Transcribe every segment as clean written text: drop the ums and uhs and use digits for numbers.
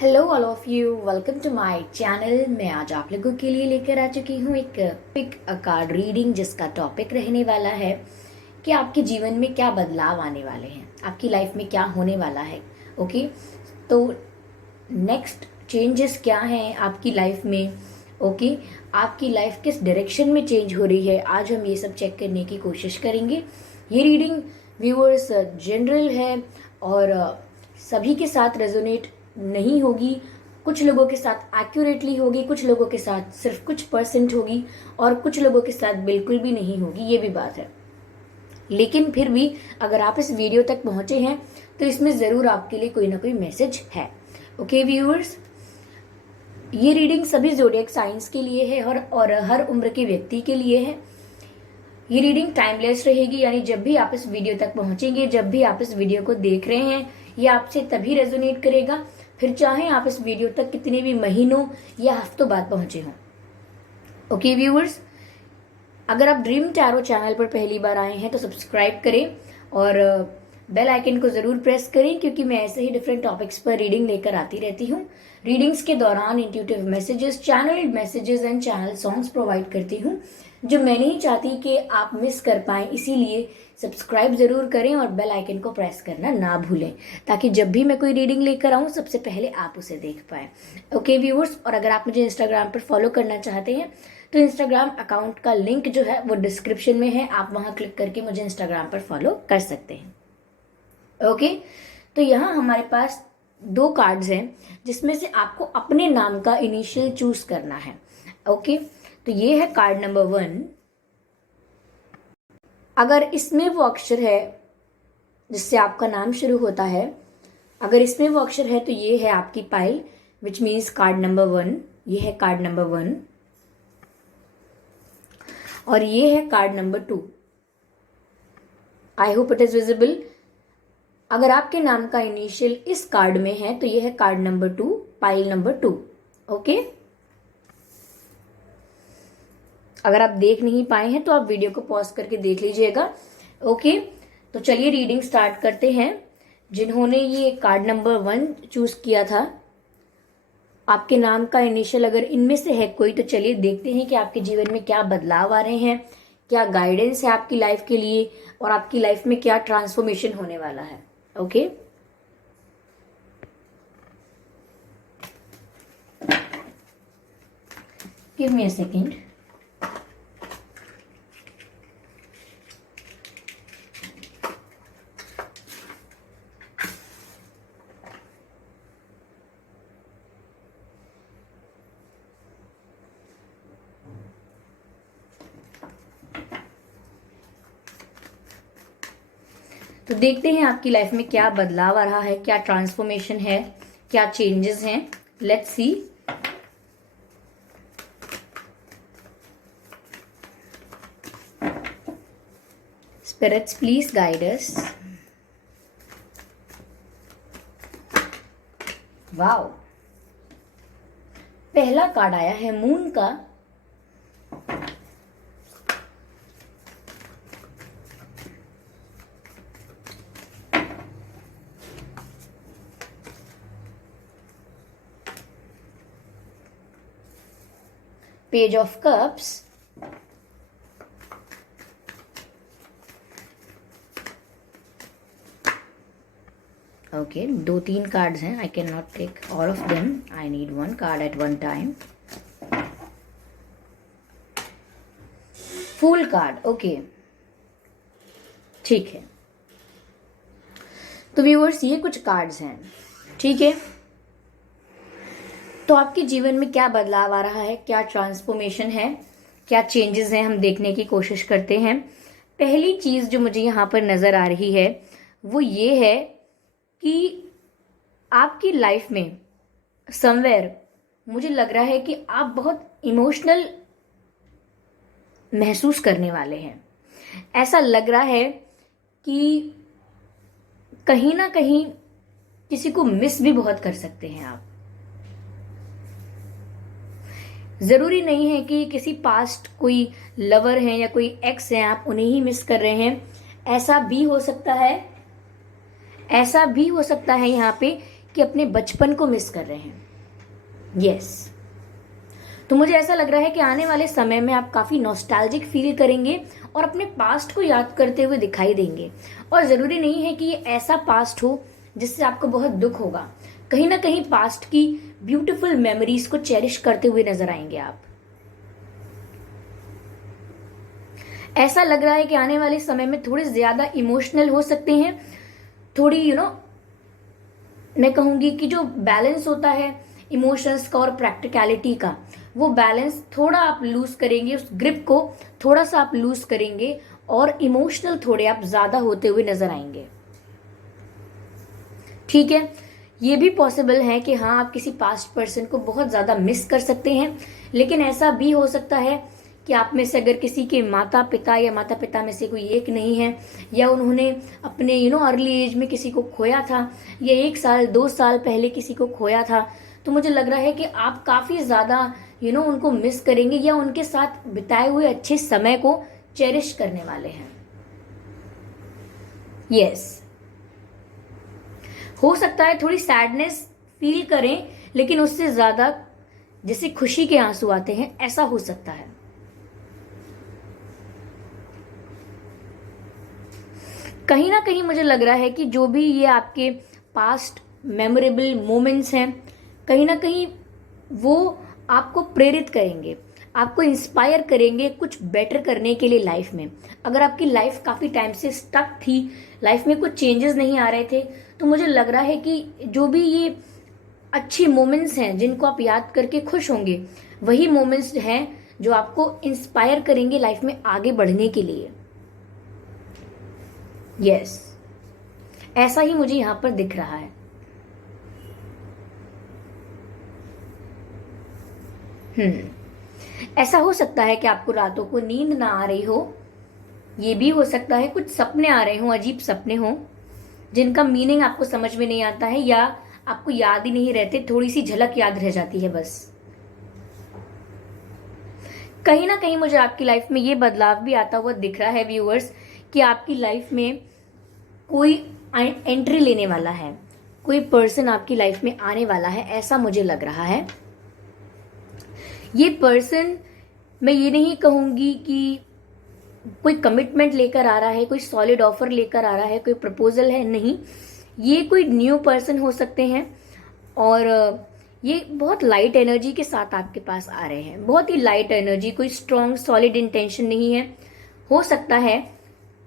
Hello all of you, welcome to my channel. मैं आज आप लोगों के लिए लेकर आ चुकी हूँ एक पिक अ कार्ड रीडिंग, जिसका टॉपिक रहने वाला है कि आपके जीवन में क्या बदलाव आने वाले हैं, आपकी लाइफ में क्या होने वाला है। ओके, तो नेक्स्ट चेंजेस क्या हैं आपकी लाइफ में। ओके, आपकी लाइफ किस डायरेक्शन में चेंज हो रही है, आज हम ये सब चेक करने की कोशिश करेंगे। ये रीडिंग व्यूअर्स जनरल है और सभी के साथ रेजोनेट नहीं होगी। कुछ लोगों के साथ एक्यूरेटली होगी, कुछ लोगों के साथ सिर्फ कुछ परसेंट होगी और कुछ लोगों के साथ बिल्कुल भी नहीं होगी, ये भी बात है। लेकिन फिर भी अगर आप इस वीडियो तक पहुंचे हैं तो इसमें ज़रूर आपके लिए कोई ना कोई मैसेज है। ओके व्यूअर्स, ये रीडिंग सभी ज़ोडिएक साइंस के लिए है और हर उम्र के व्यक्ति के लिए है। ये रीडिंग टाइमलेस रहेगी, यानी जब भी आप इस वीडियो तक पहुंचेंगे, जब भी आप इस वीडियो को देख रहे हैं, ये आपसे तभी रेजोनेट करेगा, फिर चाहे आप इस वीडियो तक कितने भी महीनों या हफ्तों बाद पहुंचे हों। ओके व्यूअर्स, अगर आप ड्रीम टैरो चैनल पर पहली बार आए हैं तो सब्सक्राइब करें और बेल आइकन को ज़रूर प्रेस करें, क्योंकि मैं ऐसे ही डिफरेंट टॉपिक्स पर रीडिंग लेकर आती रहती हूँ। रीडिंग्स के दौरान intuitive messages, channel messages and channel songs provide करती हूँ, जो मैं नहीं चाहती कि आप मिस कर पाएँ। इसीलिए सब्सक्राइब ज़रूर करें और बेल आइकन को प्रेस करना ना भूलें, ताकि जब भी मैं कोई रीडिंग लेकर आऊँ सबसे पहले आप उसे देख पाएँ। ओके व्यूअर्स, और अगर आप मुझे इंस्टाग्राम पर फॉलो करना चाहते हैं तो इंस्टाग्राम अकाउंट का लिंक जो है वो डिस्क्रिप्शन में है, आप वहां क्लिक करके मुझे इंस्टाग्राम पर फॉलो कर सकते हैं। ओके, तो यहाँ हमारे पास दो कार्ड्स हैं, जिसमें से आपको अपने नाम का इनिशियल चूज करना है। ओके, तो ये है कार्ड नंबर 1। अगर इसमें वो अक्षर है जिससे आपका नाम शुरू होता है, अगर इसमें वो अक्षर है तो ये है आपकी pile, which means card number 1। ये है कार्ड नंबर 1 और ये है card number 2। I hope it is visible. अगर आपके नाम का इनिशियल इस कार्ड में है तो ये है card number 2, pile number 2। Okay, अगर आप देख नहीं पाए हैं तो आप वीडियो को पॉज करके देख लीजिएगा। ओके, तो चलिए रीडिंग स्टार्ट करते हैं। जिन्होंने ये कार्ड नंबर 1 चूज किया था, आपके नाम का इनिशियल अगर इनमें से है कोई, तो चलिए देखते हैं कि आपके जीवन में क्या बदलाव आ रहे हैं, क्या गाइडेंस है आपकी लाइफ के लिए और आपकी लाइफ में क्या ट्रांसफॉर्मेशन होने वाला है। Okay, give me a second. तो देखते हैं आपकी लाइफ में क्या बदलाव आ रहा है, क्या ट्रांसफॉर्मेशन है, क्या चेंजेस हैं। Let's see. Spirits please guide us. Wow, पहला कार्ड आया है मून का। Page of cups, okay, 2-3 cards हैं। I can not take all of them, I need one card at one time. Full card, okay, ठीक है। तो viewers, ये कुछ कार्ड्स हैं, ठीक है। तो आपके जीवन में क्या बदलाव आ रहा है, क्या ट्रांसफॉर्मेशन है, क्या चेंजेस हैं, हम देखने की कोशिश करते हैं। पहली चीज जो मुझे यहाँ पर नजर आ रही है वो ये है कि आपकी लाइफ में समवेयर मुझे लग रहा है कि आप बहुत इमोशनल महसूस करने वाले हैं। ऐसा लग रहा है कि कहीं ना कहीं किसी को मिस भी बहुत कर सकते हैं आप। जरूरी नहीं है कि किसी पास्ट कोई लवर हैं या कोई एक्स हैं, आप उन्हें ही मिस कर रहे हैं। ऐसा भी हो सकता है, ऐसा भी हो सकता है यहाँ पे कि अपने बचपन को मिस कर रहे हैं। यस, तो मुझे ऐसा लग रहा है कि आने वाले समय में आप काफ़ी नॉस्टैल्जिक फील करेंगे और अपने पास्ट को याद करते हुए दिखाई देंगे। और ज़रूरी नहीं है कि ये ऐसा पास्ट हो जिससे आपको बहुत दुख होगा। कहीं ना कहीं पास्ट की ब्यूटीफुल मेमोरीज को चेरिश करते हुए नजर आएंगे आप। ऐसा लग रहा है कि आने वाले समय में थोड़े ज़्यादा इमोशनल हो सकते हैं। थोड़ी मैं कहूँगी कि जो बैलेंस होता है इमोशंस का और प्रैक्टिकलिटी का, वो बैलेंस थोड़ा आप लूज करेंगे, उस ग्रिप को थोड़ा सा आप लूज करेंगे और इमोशनल थोड़े आप ज़्यादा होते हुए नजर आएंगे। ठीक है, ये भी पॉसिबल है कि हाँ, आप किसी पास्ट पर्सन को बहुत ज़्यादा मिस कर सकते हैं, लेकिन ऐसा भी हो सकता है कि आप में से अगर किसी के माता पिता या माता पिता में से कोई एक नहीं है, या उन्होंने अपने अर्ली एज में किसी को खोया था, या 1 साल 2 साल पहले किसी को खोया था, तो मुझे लग रहा है कि आप काफ़ी ज़्यादा उनको मिस करेंगे या उनके साथ बिताए हुए अच्छे समय को चेरिश करने वाले हैं। यस, हो सकता है थोड़ी सैडनेस फील करें, लेकिन उससे ज़्यादा जैसे खुशी के आंसू आते हैं, ऐसा हो सकता है। कहीं ना कहीं मुझे लग रहा है कि जो भी ये आपके पास्ट मेमोरेबल मोमेंट्स हैं, कहीं ना कहीं वो आपको प्रेरित करेंगे, आपको इंस्पायर करेंगे कुछ बेटर करने के लिए लाइफ में। अगर आपकी लाइफ काफ़ी टाइम से स्टक थी, लाइफ में कुछ चेंजेस नहीं आ रहे थे, तो मुझे लग रहा है कि जो भी ये अच्छे मोमेंट्स हैं जिनको आप याद करके खुश होंगे, वही मोमेंट्स हैं जो आपको इंस्पायर करेंगे लाइफ में आगे बढ़ने के लिए। यस, ऐसा ही मुझे यहां पर दिख रहा है। ऐसा हो सकता है कि आपको रातों को नींद ना आ रही हो। ये भी हो सकता है कुछ सपने आ रहे हों, अजीब सपने हों जिनका मीनिंग आपको समझ में नहीं आता है, या आपको याद ही नहीं रहते, थोड़ी सी झलक याद रह जाती है बस। कहीं ना कहीं मुझे आपकी लाइफ में ये बदलाव भी आता हुआ दिख रहा है व्यूअर्स, कि आपकी लाइफ में कोई एंट्री लेने वाला है, कोई पर्सन आपकी लाइफ में आने वाला है, ऐसा मुझे लग रहा है। ये पर्सन, मैं ये नहीं कहूंगी कि कोई कमिटमेंट लेकर आ रहा है, कोई सॉलिड ऑफर लेकर आ रहा है, कोई प्रपोजल है, नहीं। ये कोई न्यू पर्सन हो सकते हैं और ये बहुत लाइट एनर्जी के साथ आपके पास आ रहे हैं, बहुत ही लाइट एनर्जी, कोई स्ट्रॉन्ग सॉलिड इंटेंशन नहीं है। हो सकता है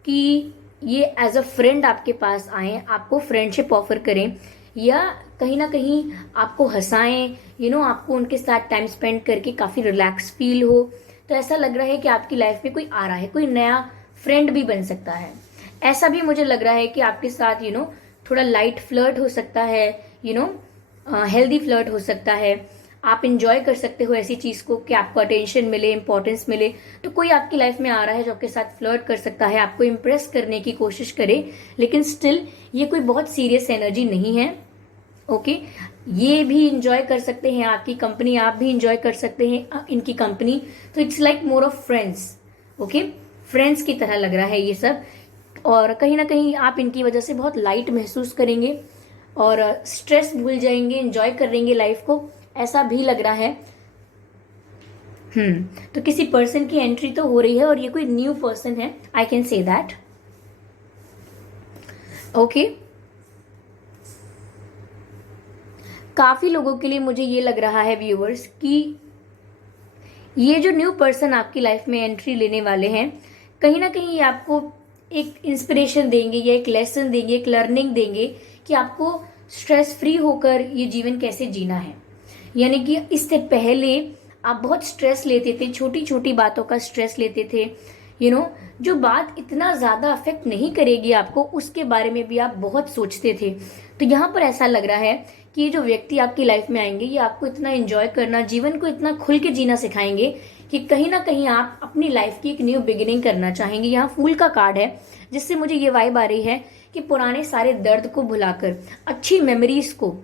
कि ये एज अ फ्रेंड आपके पास आए, आपको फ्रेंडशिप ऑफर करें, या कहीं ना कहीं आपको हंसाएं, आपको उनके साथ टाइम स्पेंड करके काफ़ी रिलैक्स फील हो। तो ऐसा लग रहा है कि आपकी लाइफ में कोई आ रहा है, कोई नया फ्रेंड भी बन सकता है। ऐसा भी मुझे लग रहा है कि आपके साथ थोड़ा लाइट फ्लर्ट हो सकता है, हेल्दी फ्लर्ट हो सकता है। आप इंजॉय कर सकते हो ऐसी चीज़ को कि आपको अटेंशन मिले, इंपॉर्टेंस मिले। तो कोई आपकी लाइफ में आ रहा है जो आपके साथ फ्लर्ट कर सकता है, आपको इम्प्रेस करने की कोशिश करे, लेकिन स्टिल ये कोई बहुत सीरियस एनर्जी नहीं है। ओके, ये भी इंजॉय कर सकते हैं आपकी कंपनी, आप भी इंजॉय कर सकते हैं इनकी कंपनी। तो it's like more of friends. Okay, friends की तरह लग रहा है ये सब, और कहीं ना कहीं आप इनकी वजह से बहुत लाइट महसूस करेंगे और स्ट्रेस भूल जाएंगे, इंजॉय करेंगे लाइफ को, ऐसा भी लग रहा है। तो किसी पर्सन की एंट्री तो हो रही है और ये कोई न्यू पर्सन है, I can say that. Okay, काफी लोगों के लिए मुझे ये लग रहा है व्यूअर्स कि ये जो न्यू पर्सन आपकी लाइफ में एंट्री लेने वाले हैं, कहीं ना कहीं ये आपको एक इंस्पिरेशन देंगे या एक लेसन देंगे, एक लर्निंग देंगे कि आपको स्ट्रेस फ्री होकर ये जीवन कैसे जीना है। यानी कि इससे पहले आप बहुत स्ट्रेस लेते थे, छोटी छोटी बातों का स्ट्रेस लेते थे, जो बात इतना ज़्यादा अफेक्ट नहीं करेगी आपको, उसके बारे में भी आप बहुत सोचते थे। तो यहाँ पर ऐसा लग रहा है कि ये जो व्यक्ति आपकी लाइफ में आएंगे, ये आपको इतना एंजॉय करना, जीवन को इतना खुल के जीना सिखाएंगे कि कहीं ना कहीं आप अपनी लाइफ की एक न्यू बिगिनिंग करना चाहेंगे। यहाँ फूल का कार्ड है, जिससे मुझे ये वाइब आ रही है कि पुराने सारे दर्द को भुलाकर अच्छी मेमोरीज को,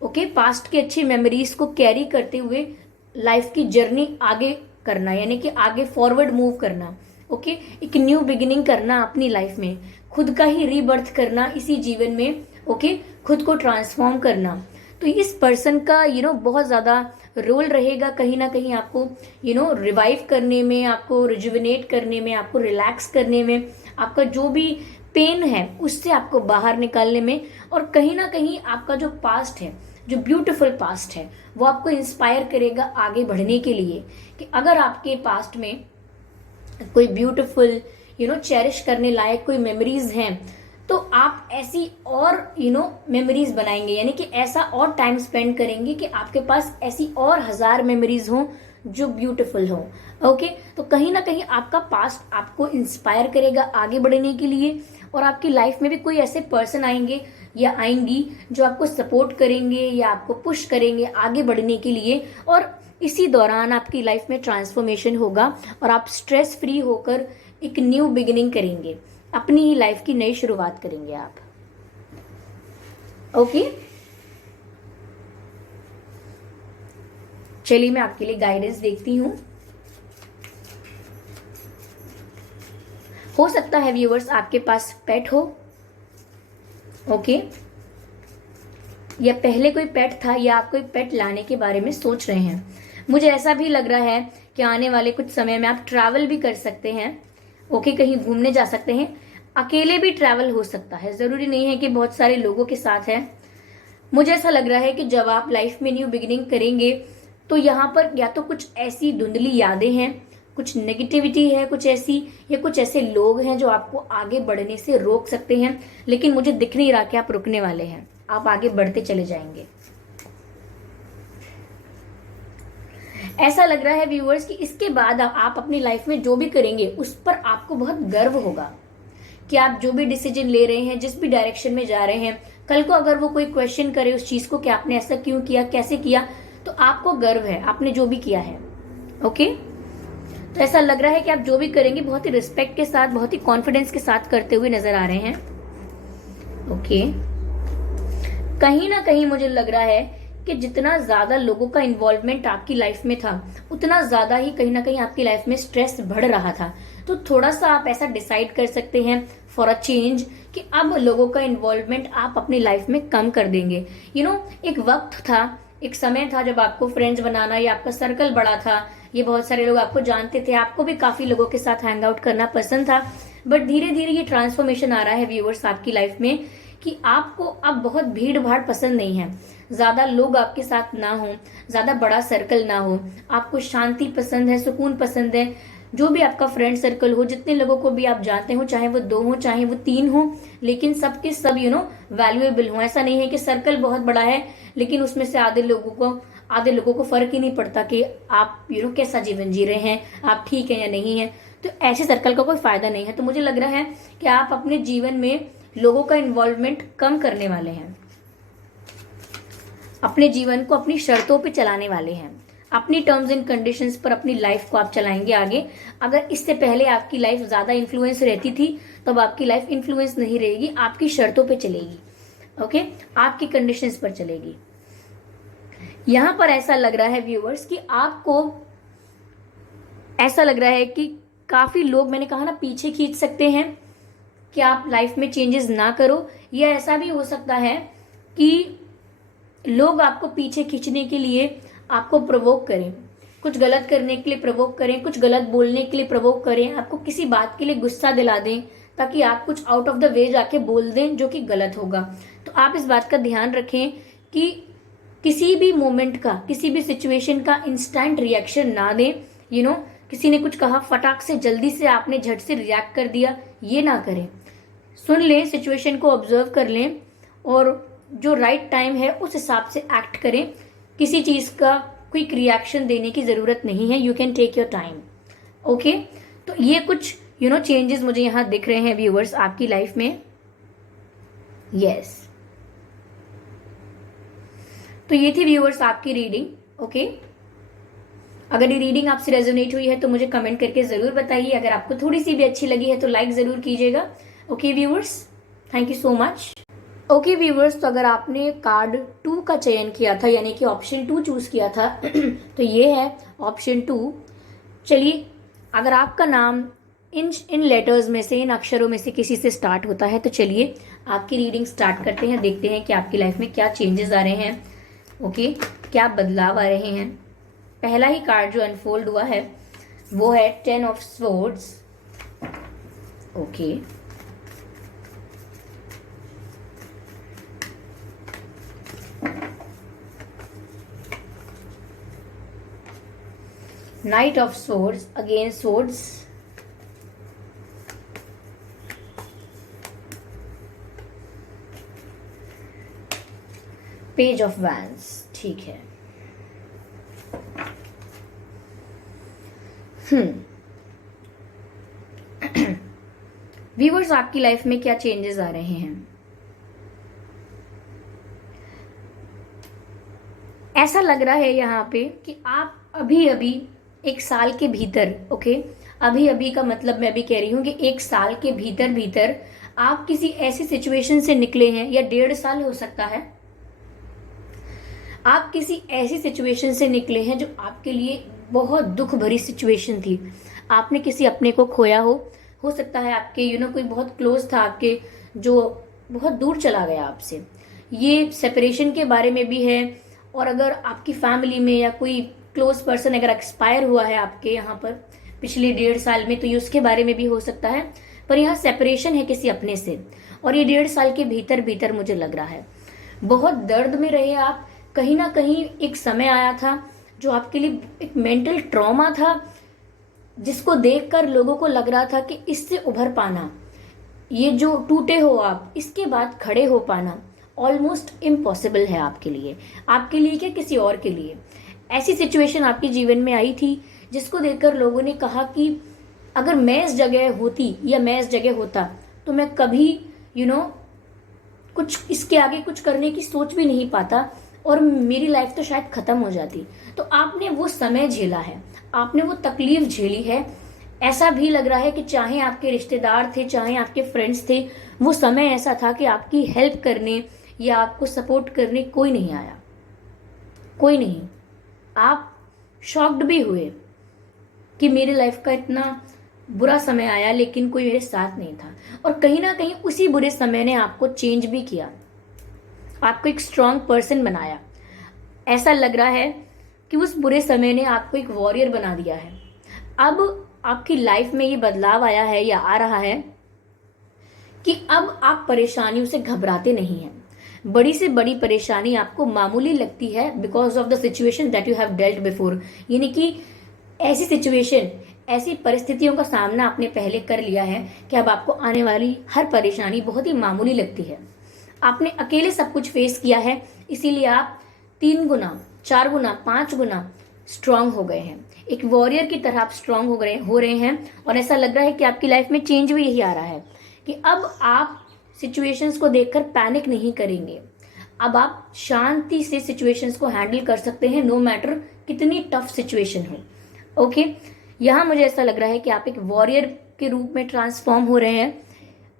पास्ट की अच्छी मेमोरीज को कैरी करते हुए लाइफ की जर्नी आगे करना, यानी कि आगे फॉरवर्ड मूव करना। एक न्यू बिगिनिंग करना अपनी लाइफ में, खुद का ही रीबर्थ करना इसी जीवन में, ओके, खुद को ट्रांसफॉर्म करना। तो इस पर्सन का बहुत ज़्यादा रोल रहेगा कहीं ना कहीं आपको रिवाइव करने में, आपको रिजुविनेट करने में, आपको रिलैक्स करने में, आपका जो भी पेन है उससे आपको बाहर निकालने में। और कहीं ना कहीं आपका जो पास्ट है, जो ब्यूटीफुल पास्ट है, वो आपको इंस्पायर करेगा आगे बढ़ने के लिए। कि अगर आपके पास्ट में कोई ब्यूटीफुल चेरिश करने लायक कोई मेमोरीज हैं, तो आप ऐसी और मेमोरीज बनाएंगे, यानी कि ऐसा और टाइम स्पेंड करेंगे कि आपके पास ऐसी और 1000 मेमोरीज हों जो ब्यूटीफुल हो। ओके, तो कहीं ना कहीं आपका पास्ट आपको इंस्पायर करेगा आगे बढ़ने के लिए। और आपकी लाइफ में भी कोई ऐसे पर्सन आएंगे या आएंगी जो आपको सपोर्ट करेंगे या आपको पुश करेंगे आगे बढ़ने के लिए। और इसी दौरान आपकी लाइफ में ट्रांसफॉर्मेशन होगा और आप स्ट्रेस फ्री होकर एक न्यू बिगिनिंग करेंगे, अपनी ही लाइफ की नई शुरुआत करेंगे आप। ओके, चलिए मैं आपके लिए गाइडेंस देखती हूं। हो सकता है व्यूअर्स आपके पास पेट हो, ओके, या पहले कोई पेट था या आप कोई पेट लाने के बारे में सोच रहे हैं। मुझे ऐसा भी लग रहा है कि आने वाले कुछ समय में आप ट्रैवल भी कर सकते हैं। ओके, कहीं घूमने जा सकते हैं, अकेले भी ट्रैवल हो सकता है, जरूरी नहीं है कि बहुत सारे लोगों के साथ है। मुझे ऐसा लग रहा है कि जब आप लाइफ में न्यू बिगिनिंग करेंगे तो यहाँ पर या तो कुछ ऐसी धुंधली यादें हैं, कुछ नेगेटिविटी है, कुछ ऐसी या कुछ ऐसे लोग हैं जो आपको आगे बढ़ने से रोक सकते हैं। लेकिन मुझे दिख नहीं रहा कि आप रुकने वाले हैं, आप आगे बढ़ते चले जाएंगे। ऐसा लग रहा है व्यूअर्स कि इसके बाद आप अपनी लाइफ में जो भी करेंगे उस पर आपको बहुत गर्व होगा कि आप जो भी डिसीजन ले रहे हैं, जिस भी डायरेक्शन में जा रहे हैं, कल को अगर वो कोई क्वेश्चन करे उस चीज को कि आपने ऐसा क्यों किया, कैसे किया, तो आपको गर्व है आपने जो भी किया है। ओके, तो ऐसा लग रहा है कि आप जो भी करेंगे बहुत ही रिस्पेक्ट के साथ, बहुत ही कॉन्फिडेंस के साथ करते हुए नजर आ रहे हैं। ओके, कहीं ना कहीं मुझे लग रहा है कि जितना ज्यादा लोगों का इन्वॉल्वमेंट आपकी लाइफ में था उतना ज्यादा ही कहीं ना कहीं आपकी लाइफ में स्ट्रेस बढ़ रहा था। तो थोड़ा सा आप ऐसा डिसाइड कर सकते हैं फॉर अ चेंज कि अब लोगों का इन्वॉल्वमेंट आप अपनी लाइफ में कम कर देंगे। एक वक्त था, एक समय था जब आपको फ्रेंड्स बनाना या आपका सर्कल बड़ा था, ये बहुत सारे लोग आपको जानते थे, आपको भी काफी लोगों के साथ हैंग आउट करना पसंद था। बट धीरे धीरे ये ट्रांसफॉर्मेशन आ रहा है व्यूअर्स आपकी लाइफ में कि आपको अब बहुत भीड़ भाड़ पसंद नहीं है, ज्यादा लोग आपके साथ ना हो, ज्यादा बड़ा सर्कल ना हो, आपको शांति पसंद है, सुकून पसंद है। जो भी आपका फ्रेंड सर्कल हो, जितने लोगों को भी आप जानते हो, चाहे वो 2 हो चाहे वो 3 हो, लेकिन सबके सब वैल्यूएबल हो। ऐसा नहीं है कि सर्कल बहुत बड़ा है लेकिन उसमें से आधे लोगों को फर्क ही नहीं पड़ता कि आप कैसा जीवन जी रहे हैं, आप ठीक है या नहीं है। तो ऐसे सर्कल का कोई फायदा नहीं है। तो मुझे लग रहा है कि आप अपने जीवन में लोगों का इन्वॉल्वमेंट कम करने वाले हैं, अपने जीवन को अपनी शर्तों पे चलाने वाले हैं, अपनी टर्म्स एंड कंडीशंस पर अपनी लाइफ को आप चलाएंगे आगे। अगर इससे पहले आपकी लाइफ ज्यादा इन्फ्लुएंस रहती थी तब आपकी लाइफ इन्फ्लुएंस नहीं रहेगी, आपकी शर्तों पे चलेगी। ओके, आपकी कंडीशंस पर चलेगी। यहां पर ऐसा लग रहा है व्यूअर्स कि आपको ऐसा लग रहा है कि काफी लोग, मैंने कहा ना, पीछे खींच सकते हैं कि आप लाइफ में चेंजेस ना करो। या ऐसा भी हो सकता है कि लोग आपको पीछे खींचने के लिए आपको प्रवोक करें, कुछ गलत करने के लिए प्रवोक करें, कुछ गलत बोलने के लिए प्रवोक करें, आपको किसी बात के लिए गुस्सा दिला दें ताकि आप कुछ आउट ऑफ द वे जाके बोल दें जो कि गलत होगा। तो आप इस बात का ध्यान रखें कि किसी भी मोमेंट का, किसी भी सिचुएशन का इंस्टेंट रिएक्शन ना दें। किसी ने कुछ कहा, फटाक से जल्दी से आपने झट से रिएक्ट कर दिया, ये ना करें। सुन लें, सिचुएशन को ऑब्जर्व कर लें और जो राइट टाइम है उस हिसाब से एक्ट करें। किसी चीज का क्विक रिएक्शन देने की जरूरत नहीं है, you can take your time. Okay, तो ये कुछ चेंजेस मुझे यहाँ दिख रहे हैं व्यूअर्स आपकी लाइफ में। यस, तो ये थी व्यूअर्स आपकी रीडिंग। ओके, अगर ये रीडिंग आपसे रेजोनेट हुई है तो मुझे कमेंट करके जरूर बताइए। अगर आपको थोड़ी सी भी अच्छी लगी है तो लाइक जरूर कीजिएगा। Okay viewers, thank you so much. Okay viewers, तो अगर आपने कार्ड 2 का चयन किया था, यानी कि ऑप्शन 2 चूज किया था तो ये है ऑप्शन 2। चलिए, अगर आपका नाम इन लेटर्स में से, इन अक्षरों में से किसी से स्टार्ट होता है। तो चलिए आपकी रीडिंग स्टार्ट करते हैं, देखते हैं कि आपकी लाइफ में क्या चेंजेस आ रहे हैं। ओके, क्या बदलाव आ रहे हैं। पहला ही कार्ड जो अनफोल्ड हुआ है वो है 10 of swords. Okay, Knight of Swords, again swords, Page of Wands। ठीक है। व्यूअर्स, आपकी लाइफ में क्या चेंजेस आ रहे हैं। ऐसा लग रहा है यहाँ पे कि आप अभी अभी एक साल के भीतर, ओके, अभी अभी का मतलब मैं भी कह रही हूँ कि एक साल के भीतर भीतर आप किसी ऐसी सिचुएशन से निकले हैं, या 1.5 साल हो सकता है, आप किसी ऐसी सिचुएशन से निकले हैं जो आपके लिए बहुत दुख भरी सिचुएशन थी। आपने किसी अपने को खोया हो सकता है आपके कोई बहुत क्लोज था आपके, जो बहुत दूर चला गया आपसे। ये सेपरेशन के बारे में भी है, और अगर आपकी फैमिली में या कोई क्लोज पर्सन अगर एक्सपायर हुआ है आपके यहाँ पर पिछले 1.5 साल में, तो ये उसके बारे में भी हो सकता है। पर यहाँ सेपरेशन है किसी अपने से, और ये 1.5 साल के भीतर भीतर मुझे लग रहा है बहुत दर्द में रहे आप। कहीं ना कहीं एक समय आया था जो आपके लिए एक मेंटल ट्रॉमा था, जिसको देखकर लोगों को लग रहा था कि इससे उभर पाना, ये जो टूटे हो आप, इसके बाद खड़े हो पाना ऑलमोस्ट इम्पॉसिबल है आपके लिए क्या, किसी और के लिए। ऐसी सिचुएशन आपके जीवन में आई थी जिसको देखकर लोगों ने कहा कि अगर मैं इस जगह होती या मैं इस जगह होता तो मैं कभी कुछ इसके आगे कुछ करने की सोच भी नहीं पाता, और मेरी लाइफ तो शायद खत्म हो जाती। तो आपने वो समय झेला है, आपने वो तकलीफ झेली है। ऐसा भी लग रहा है कि चाहे आपके रिश्तेदार थे, चाहे आपके फ्रेंड्स थे, वो समय ऐसा था कि आपकी हेल्प करने या आपको सपोर्ट करने कोई नहीं आया, कोई नहीं। आप शॉक्ड भी हुए कि मेरी लाइफ का इतना बुरा समय आया लेकिन कोई मेरे साथ नहीं था। और कहीं ना कहीं उसी बुरे समय ने आपको चेंज भी किया, आपको एक स्ट्रांग पर्सन बनाया। ऐसा लग रहा है कि उस बुरे समय ने आपको एक वॉरियर बना दिया है। अब आपकी लाइफ में ये बदलाव आया है या आ रहा है कि अब आप परेशानियों से घबराते नहीं हैं। बड़ी से बड़ी परेशानी आपको मामूली लगती है because of the situation that you have dealt before. यानी कि ऐसी सिचुएशन, ऐसी परिस्थितियों का सामना आपने पहले कर लिया है कि अब आपको आने वाली हर परेशानी बहुत ही मामूली लगती है। आपने अकेले सब कुछ फेस किया है, इसीलिए आप 3 गुना, 4 गुना, 5 गुना स्ट्रांग हो गए हैं। एक वॉरियर की तरह आप स्ट्रांग हो रहे हैं। और ऐसा लग रहा है कि आपकी लाइफ में चेंज भी यही आ रहा है कि अब आप सिचुएशंस को देखकर पैनिक नहीं करेंगे। अब आप शांति से सिचुएशंस को हैंडल कर सकते हैं, नो मैटर कितनी टफ सिचुएशन हो। ओके, यहाँ मुझे ऐसा लग रहा है कि आप एक वॉरियर के रूप में ट्रांसफॉर्म हो रहे हैं।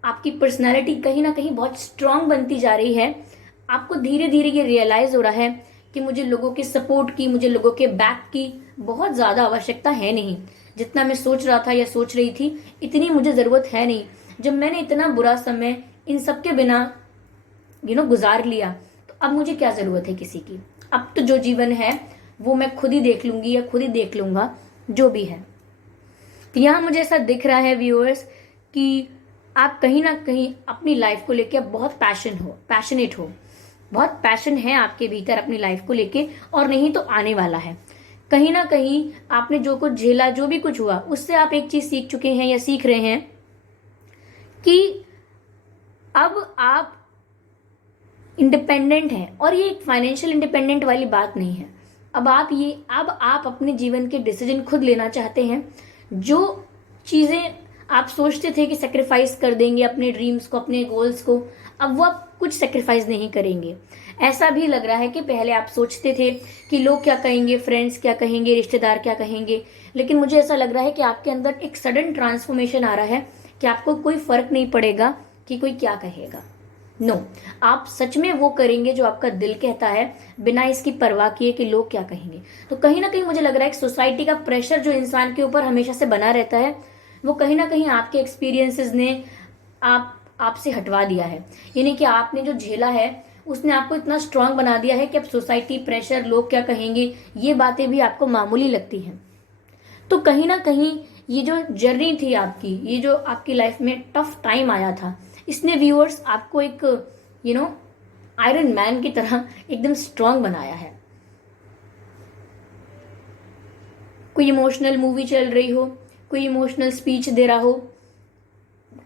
आपकी पर्सनैलिटी कहीं ना कहीं बहुत स्ट्रांग बनती जा रही है। आपको धीरे धीरे ये रियलाइज हो रहा है कि मुझे लोगों के सपोर्ट की, मुझे लोगों के बैक की बहुत ज़्यादा आवश्यकता है नहीं। जितना मैं सोच रहा था या सोच रही थी, इतनी मुझे ज़रूरत है नहीं। जब मैंने इतना बुरा समय इन सब के बिना गुजार लिया, तो अब मुझे क्या ज़रूरत है किसी की। अब तो जो जीवन है वो मैं खुद ही देख लूँगी या खुद ही देख लूँगा, जो भी है। तो यहाँ मुझे ऐसा दिख रहा है व्यूअर्स कि आप कहीं ना कहीं अपनी लाइफ को लेके बहुत पैशनेट हो, बहुत पैशन है आपके भीतर अपनी लाइफ को लेके, और नहीं तो आने वाला है। कहीं ना कहीं आपने जो कुछ झेला, जो भी कुछ हुआ, उससे आप एक चीज सीख चुके हैं या सीख रहे हैं कि अब आप इंडिपेंडेंट हैं। और ये एक फाइनेंशियल इंडिपेंडेंट वाली बात नहीं है। अब आप अपने जीवन के डिसीजन खुद लेना चाहते हैं। जो चीजें आप सोचते थे कि सेक्रीफाइस कर देंगे अपने ड्रीम्स को, अपने गोल्स को, अब वो आप कुछ सेक्रीफाइस नहीं करेंगे। ऐसा भी लग रहा है कि पहले आप सोचते थे कि लोग क्या कहेंगे, फ्रेंड्स क्या कहेंगे, रिश्तेदार क्या कहेंगे, लेकिन मुझे ऐसा लग रहा है कि आपके अंदर एक सडन ट्रांसफॉर्मेशन आ रहा है कि आपको कोई फर्क नहीं पड़ेगा कि कोई क्या कहेगा। नो, आप सच में वो करेंगे जो आपका दिल कहता है, बिना इसकी परवाह किए कि लोग क्या कहेंगे। तो कहीं ना कहीं मुझे लग रहा है कि सोसाइटी का प्रेशर जो इंसान के ऊपर हमेशा से बना रहता है, वो कहीं ना कहीं आपके एक्सपीरियंसेस ने आपसे हटवा दिया है। यानी कि आपने जो झेला है उसने आपको इतना स्ट्रांग बना दिया है कि अब सोसाइटी, प्रेशर, लोग क्या कहेंगे, ये बातें भी आपको मामूली लगती हैं। तो कहीं ना कहीं ये जो जर्नी थी आपकी, ये जो आपकी लाइफ में टफ टाइम आया था, इसने व्यूअर्स आपको एक आयरन मैन की तरह एकदम स्ट्रांग बनाया है। कोई इमोशनल मूवी चल रही हो, कोई इमोशनल स्पीच दे रहा हो,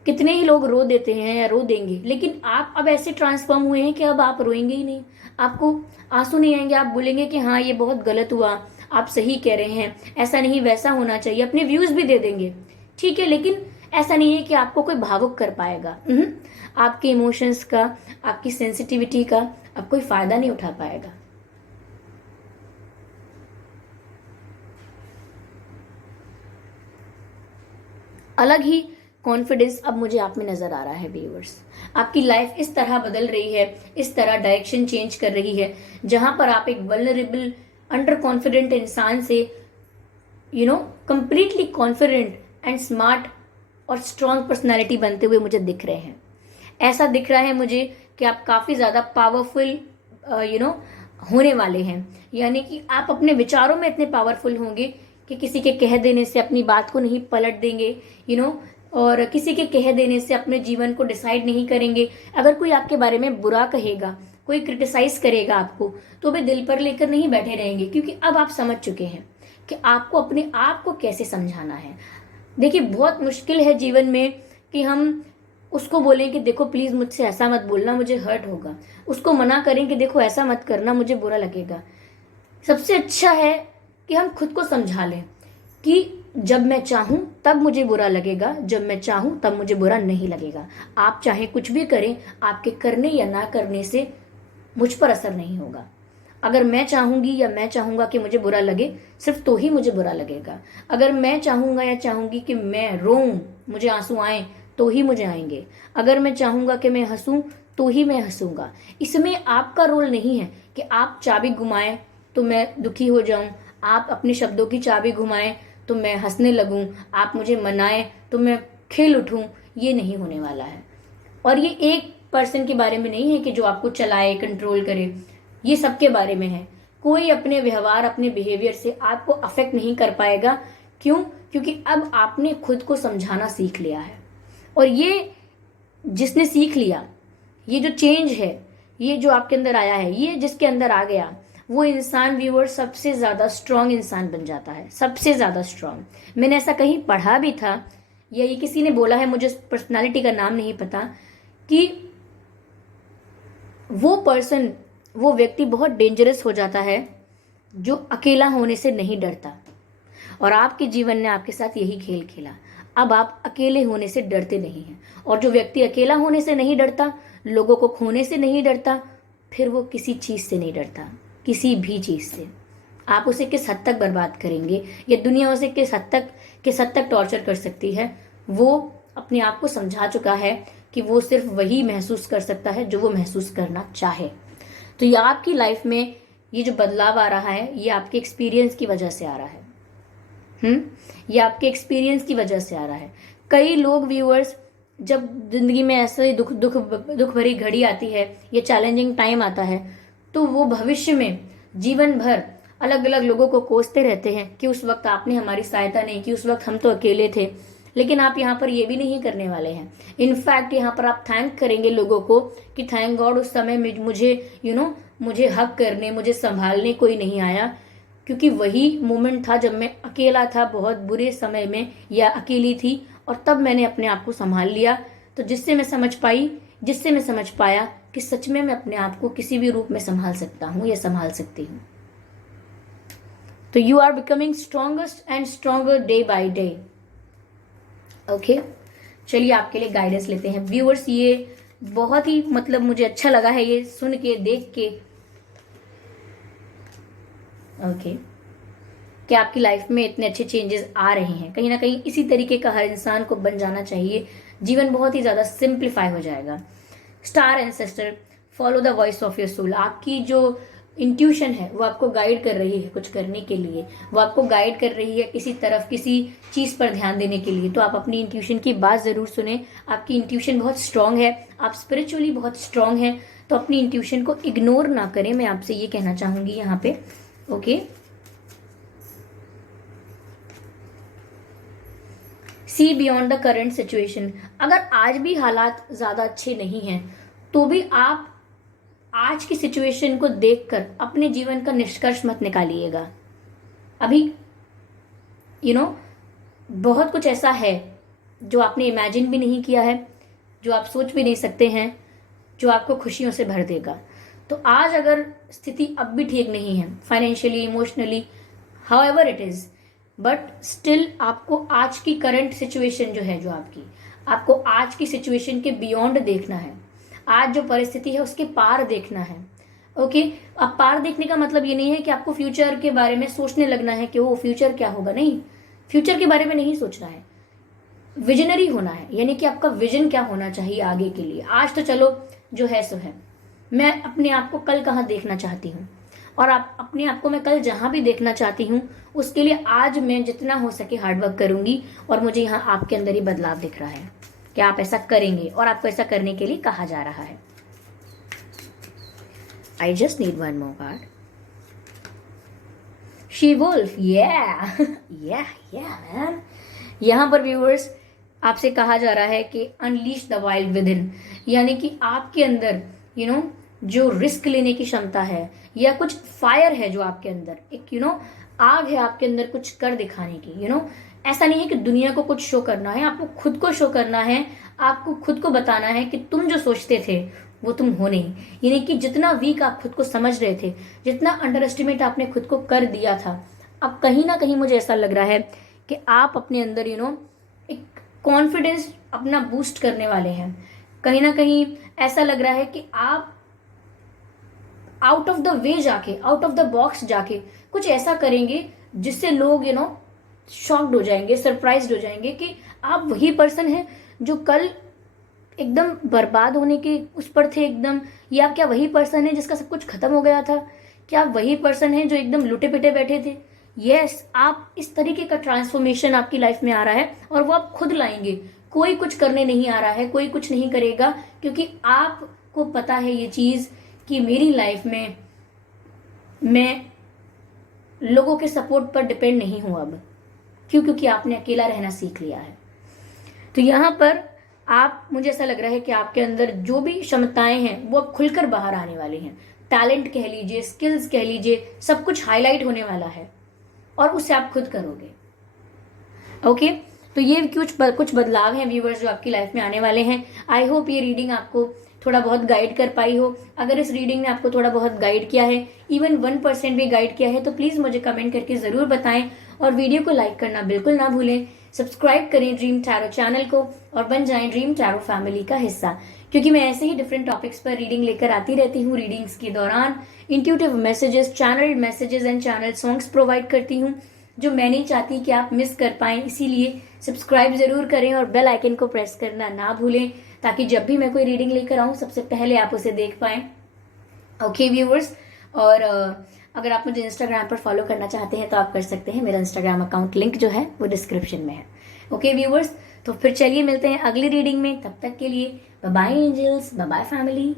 कितने ही लोग रो देते हैं या रो देंगे, लेकिन आप अब ऐसे ट्रांसफॉर्म हुए हैं कि अब आप रोएंगे ही नहीं, आपको आंसू नहीं आएंगे, आप बोलेंगे कि हाँ ये बहुत गलत हुआ, आप सही कह रहे हैं, ऐसा नहीं वैसा होना चाहिए, अपने व्यूज भी दे देंगे, ठीक है, लेकिन ऐसा नहीं है कि आपको कोई भावुक कर पाएगा। आपके इमोशंस का, आपकी सेंसिटिविटी का अब कोई फायदा नहीं उठा पाएगा। अलग ही कॉन्फिडेंस अब मुझे आप में नजर आ रहा है व्यूअर्स। आपकी लाइफ इस तरह बदल रही है, इस तरह डायरेक्शन चेंज कर रही है, जहां पर आप एक वल्नरेबल, अंडर कॉन्फिडेंट इंसान से कंप्लीटली कॉन्फिडेंट एंड स्मार्ट और स्ट्रांग पर्सनैलिटी बनते हुए मुझे दिख रहे हैं। ऐसा दिख रहा है मुझे कि आप काफी ज्यादा पावरफुल होने वाले हैं। यानी कि आप अपने विचारों में इतने पावरफुल होंगे कि किसी के कह देने से अपनी बात को नहीं पलट देंगे, और किसी के कह देने से अपने जीवन को डिसाइड नहीं करेंगे। अगर कोई आपके बारे में बुरा कहेगा, कोई क्रिटिसाइज करेगा आपको, तो वे दिल पर लेकर नहीं बैठे रहेंगे, क्योंकि अब आप समझ चुके हैं कि आपको अपने आप को कैसे समझाना है। देखिए, बहुत मुश्किल है जीवन में कि हम उसको बोलें कि देखो प्लीज मुझसे ऐसा मत बोलना, मुझे हर्ट होगा। उसको मना करें कि देखो ऐसा मत करना, मुझे बुरा लगेगा। सबसे अच्छा है कि हम खुद को समझा लें कि जब मैं चाहूं तब मुझे बुरा लगेगा, जब मैं चाहूं तब मुझे बुरा नहीं लगेगा। आप चाहे कुछ भी करें, आपके करने या ना करने से मुझ पर असर नहीं होगा। अगर मैं चाहूंगी या मैं चाहूंगा कि मुझे बुरा लगे, सिर्फ तो ही मुझे बुरा लगेगा। अगर मैं चाहूंगा या चाहूंगी कि मैं रोऊं, मुझे आंसू आए, तो ही मुझे आएंगे। अगर मैं चाहूंगा कि मैं हंसूं, तो ही मैं हंसूंगा। इसमें आपका रोल नहीं है कि आप चाबी घुमाएं तो मैं दुखी हो जाऊं, आप अपने शब्दों की चाबी घुमाएं तो मैं हंसने लगूं, आप मुझे मनाएं तो मैं खिल उठूं। ये नहीं होने वाला है। और ये एक पर्सन के बारे में नहीं है कि जो आपको चलाए, कंट्रोल करे, ये सबके बारे में है। कोई अपने व्यवहार, अपने बिहेवियर से आपको अफेक्ट नहीं कर पाएगा। क्यों? क्योंकि अब आपने खुद को समझाना सीख लिया है। और ये जिसने सीख लिया, ये जो चेंज है, ये जो आपके अंदर आया है, ये जिसके अंदर आ गया, वो इंसान व्यूअर सबसे ज्यादा स्ट्रांग इंसान बन जाता है, सबसे ज्यादा स्ट्रांग। मैंने ऐसा कहीं पढ़ा भी था, या ये किसी ने बोला है, मुझे पर्सनालिटी का नाम नहीं पता, कि वो पर्सन, वो व्यक्ति बहुत डेंजरस हो जाता है जो अकेला होने से नहीं डरता। और आपके जीवन ने आपके साथ यही खेल खेला। अब आप अकेले होने से डरते नहीं हैं। और जो व्यक्ति अकेला होने से नहीं डरता, लोगों को खोने से नहीं डरता, फिर वो किसी चीज से नहीं डरता, किसी भी चीज से। आप उसे किस हद तक बर्बाद करेंगे, या दुनिया उसे किस हद तक टॉर्चर कर सकती है, वो अपने आप को समझा चुका है कि वो सिर्फ वही महसूस कर सकता है जो वो महसूस करना चाहे। तो ये आपकी लाइफ में ये जो बदलाव आ रहा है, ये आपके एक्सपीरियंस की वजह से आ रहा है। ये आपके एक्सपीरियंस की वजह से आ रहा है। कई लोग व्यूअर्स, जब जिंदगी में ऐसे दुख भरी घड़ी आती है, ये चैलेंजिंग टाइम आता है, तो वो भविष्य में जीवन भर अलग अलग लोगों को कोसते रहते हैं कि उस वक्त आपने हमारी सहायता नहीं की, उस वक्त हम तो अकेले थे। लेकिन आप यहाँ पर ये भी नहीं करने वाले हैं। इनफैक्ट यहाँ पर आप थैंक करेंगे लोगों को कि थैंक गॉड उस समय मुझे मुझे हक करने, मुझे संभालने कोई नहीं आया, क्योंकि वही मोमेंट था जब मैं अकेला था, बहुत बुरे समय में, या अकेली थी, और तब मैंने अपने आप को संभाल लिया। तो जिससे मैं समझ पाया कि सच में मैं अपने आप को किसी भी रूप में संभाल सकता हूँ या संभाल सकती हूँ। तो you are becoming strongest and stronger day by day. Okay, चलिए आपके लिए गाइडेंस लेते हैं व्यूअर्स। ये बहुत ही मुझे अच्छा लगा है ये सुन के, देख के। ओके, कि आपकी लाइफ में इतने अच्छे चेंजेस आ रहे हैं। कहीं ना कहीं इसी तरीके का हर इंसान को बन जाना चाहिए। जीवन बहुत ही ज्यादा सिंप्लीफाई हो जाएगा। Star ancestor, follow the voice of your soul. आपकी जो इंट्यूशन है वो आपको गाइड कर रही है कुछ करने के लिए, वो आपको गाइड कर रही है किसी तरफ, किसी चीज़ पर ध्यान देने के लिए, तो आप अपनी इंट्यूशन की बात ज़रूर सुने। आपकी इंट्यूशन बहुत स्ट्रांग है, आप स्पिरिचुअली बहुत स्ट्रांग हैं, तो अपनी इंट्यूशन को इग्नोर ना करें, मैं आपसे ये कहना चाहूँगी यहाँ पे। Okay, see beyond the current situation. अगर आज भी हालात ज़्यादा अच्छे नहीं हैं तो भी आप आज की सिचुएशन को देखकर अपने जीवन का निष्कर्ष मत निकालिएगा। अभी बहुत कुछ ऐसा है जो आपने इमेजिन भी नहीं किया है, जो आप सोच भी नहीं सकते हैं, जो आपको खुशियों से भर देगा। तो आज अगर स्थिति अब भी ठीक नहीं है, financially, emotionally, however it is, but still आपको आज की करंट सिचुएशन जो है, जो आपको आज की सिचुएशन के बियॉन्ड देखना है। आज जो परिस्थिति है उसके पार देखना है। ओके, अब पार देखने का मतलब ये नहीं है कि आपको फ्यूचर के बारे में सोचने लगना है कि वो फ्यूचर क्या होगा, नहीं, फ्यूचर के बारे में नहीं सोचना है, विजनरी होना है, यानी कि आपका विजन क्या होना चाहिए आगे के लिए। आज तो चलो जो है सो है, मैं अपने आप को कल कहाँ देखना चाहती हूँ, और आप अपने आप को मैं कल जहां भी देखना चाहती हूँ, उसके लिए आज मैं जितना हो सके हार्डवर्क करूंगी। और मुझे यहाँ आपके अंदर ही बदलाव दिख रहा है कि आप ऐसा करेंगे, और आपको ऐसा करने के लिए कहा जा रहा है। I just need one more card. She wolf, या मैन। यहाँ पर व्यूअर्स आपसे कहा जा रहा है कि unleash the wild within, यानी कि आपके अंदर जो रिस्क लेने की क्षमता है, या कुछ फायर है जो आपके अंदर, एक आग है आपके अंदर कुछ कर दिखाने की। ऐसा नहीं है कि दुनिया को कुछ शो करना है, आपको खुद को शो करना है, आपको खुद को बताना है कि तुम जो सोचते थे वो तुम हो नहीं। यानी कि जितना वीक आप खुद को समझ रहे थे, जितना अंडर एस्टिमेट आपने खुद को कर दिया था, अब कहीं ना कहीं मुझे ऐसा लग रहा है कि आप अपने अंदर एक कॉन्फिडेंस अपना बूस्ट करने वाले हैं। कहीं ना कहीं ऐसा लग रहा है कि आप आउट ऑफ द वे जाके, आउट ऑफ द बॉक्स जाके कुछ ऐसा करेंगे जिससे लोग शॉक्ड हो जाएंगे, सरप्राइज्ड हो जाएंगे कि आप वही पर्सन हैं जो कल एकदम बर्बाद होने के उस पर थे एकदम, या क्या वही पर्सन है जिसका सब कुछ खत्म हो गया था? क्या वही पर्सन है जो एकदम लुटे पिटे बैठे थे? यस, आप इस तरीके का ट्रांसफॉर्मेशन आपकी लाइफ में आ रहा है, और वो आप खुद लाएंगे। कोई कुछ करने नहीं आ रहा है, कोई कुछ नहीं करेगा, क्योंकि आपको पता है ये चीज कि मेरी लाइफ में मैं लोगों के सपोर्ट पर डिपेंड नहीं हूं अब। क्योंकि आपने अकेला रहना सीख लिया है। तो यहाँ पर आप, मुझे ऐसा लग रहा है कि आपके अंदर जो भी क्षमताएं हैं वो अब खुलकर बाहर आने वाली हैं। टैलेंट कह लीजिए, स्किल्स कह लीजिए, सब कुछ हाईलाइट होने वाला है, और उससे आप खुद करोगे। ओके, तो ये कुछ बदलाव हैं व्यूवर्स जो आपकी लाइफ में आने वाले हैं। आई होप ये रीडिंग आपको थोड़ा बहुत गाइड कर पाई हो। अगर इस रीडिंग ने आपको थोड़ा बहुत गाइड किया है, इवन 1% भी गाइड किया है, तो प्लीज मुझे कमेंट करके जरूर बताएं, और वीडियो को लाइक करना बिल्कुल ना भूलें। सब्सक्राइब करें ड्रीम टैरो चैनल को और बन जाएं ड्रीम टैरो फैमिली का हिस्सा, क्योंकि मैं ऐसे ही डिफरेंट टॉपिक्स पर रीडिंग लेकर आती रहती हूँ। रीडिंग्स के दौरान intuitive messages, channel messages and channel songs provide करती हूँ, जो मैं नहीं चाहती कि आप मिस कर पाएं। इसीलिए सब्सक्राइब जरूर करें और बेल आइकन को प्रेस करना ना भूलें, ताकि जब भी मैं कोई रीडिंग लेकर आऊँ सबसे पहले आप उसे देख पाएं। ओके व्यूवर्स, और अगर आप मुझे इंस्टाग्राम पर फॉलो करना चाहते हैं तो आप कर सकते हैं। मेरा इंस्टाग्राम अकाउंट लिंक जो है वो डिस्क्रिप्शन में है। ओके व्यूवर्स, तो फिर चलिए मिलते हैं अगली रीडिंग में। तब तक के लिए bye bye angels, bye bye family.